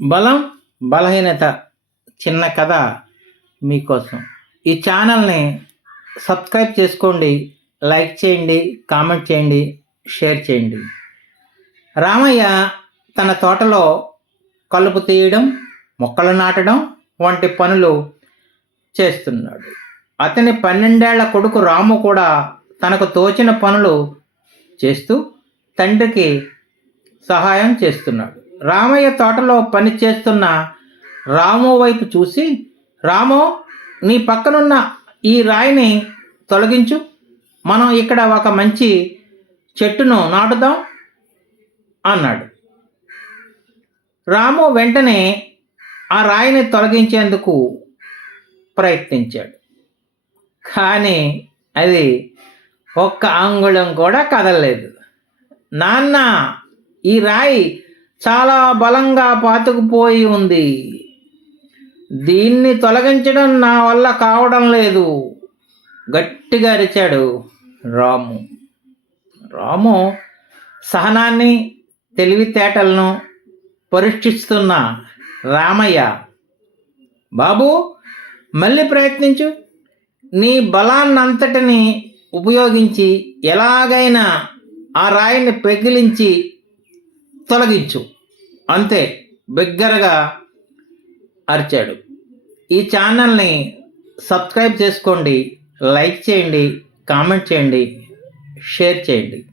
బలం బలహీనత చిన్న కథ మీకోసం. ఈ ఛానల్ని సబ్స్క్రైబ్ చేసుకోండి లైక్ చేయండి కామెంట్ చేయండి షేర్ చేయండి. రామయ్య తన తోటలో కలుపు తీయడం మొక్కలు నాటడం వంటి పనులు చేస్తున్నాడు. అతని పన్నెండేళ్ళ కొడుకు రాము కూడా తనకు తోచిన పనులు చేస్తూ తండ్రికి సహాయం చేస్తున్నాడు. రామయ్య తోటలో పని చేస్తున్న రాము వైపు చూసి రాము నీ పక్కనున్న ఈ రాయిని తొలగించు. మనం ఇక్కడ ఒక మంచి చెట్టును నాటుదాం అన్నాడు. రాము వెంటనే ఆ రాయిని తొలగించేందుకు ప్రయత్నించాడు. కానీ అది ఒక్క అంగుళం కూడా కదలలేదు. నాన్న ఈ రాయి చాలా బలంగా పాతుకుపోయి ఉంది. దీన్ని తొలగించడం నా వల్ల కావడం లేదు. గట్టిగా అరిచాడు రాము. రాము సహనాన్ని తెలివితేటలను పరీక్షిస్తున్న రామయ్య బాబు మళ్ళీ ప్రయత్నించు. నీ బలాన్నంతటిని ఉపయోగించి ఎలాగైనా ఆ రాయిని పెగిలించి తొలగించు. అంతే బిగ్గరగా అరిచాడు. ఈ ఛానల్ని సబ్స్క్రైబ్ చేసుకోండి లైక్ చేయండి కామెంట్ చేయండి షేర్ చేయండి.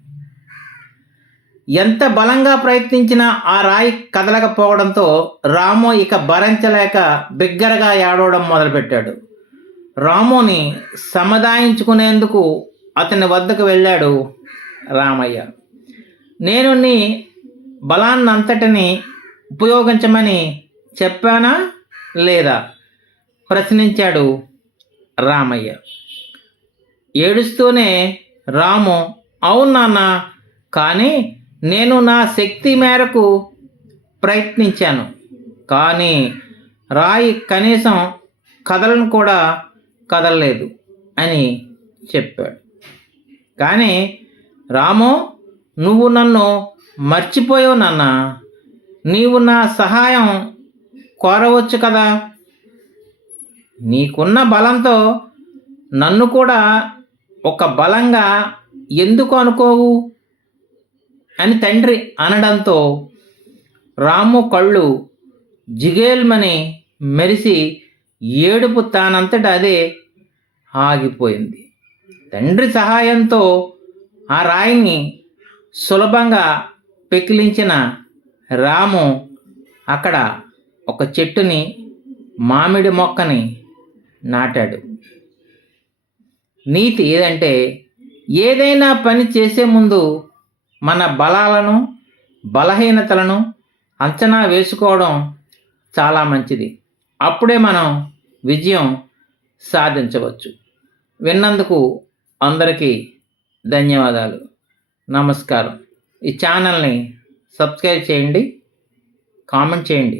ఎంత బలంగా ప్రయత్నించినా ఆ రాయి కదలకపోవడంతో రాము ఇక భరించలేక బిగ్గరగా ఏడవడం మొదలుపెట్టాడు. రాముని సముదాయించుకునేందుకు అతని వద్దకు వెళ్ళాడు రామయ్య. నేను నీ బలాన్నంతటిని ఉపయోగించమని చెప్పానా లేదా? ప్రశ్నించాడు రామయ్య. ఏడుస్తూనే రాము అవును నాన్న కానీ నేను నా శక్తి మేరకు ప్రయత్నించాను. కానీ రాయి కనీసం కదలను కూడా కదలలేదు అని చెప్పాడు. కానీ రాము నువ్వు నన్ను మర్చిపోయావు నాన్న. నీవు నా సహాయం కోరవచ్చు కదా? నీకున్న బలంతో నన్ను కూడా ఒక బలంగా ఎందుకు అనుకోవు? అని తండ్రి అనడంతో రాము కళ్ళు జిగేల్మని మెరిసి ఏడుపు తానంతట అదే ఆగిపోయింది. తండ్రి సహాయంతో ఆ రాయిని సులభంగా పెకిలించిన రాము అక్కడ ఒక చెట్టుని మామిడి మొక్కని నాటాడు. నీతి ఏదంటే ఏదైనా పని చేసే ముందు మన బలాలను బలహీనతలను అంచనా వేసుకోవడం చాలా మంచిది. అప్పుడే మనం విజయం సాధించవచ్చు. విన్నందుకు అందరికీ ధన్యవాదాలు. నమస్కారం. ఈ ఛానల్ని సబ్స్క్రైబ్ చేయండి కామెంట్ చేయండి.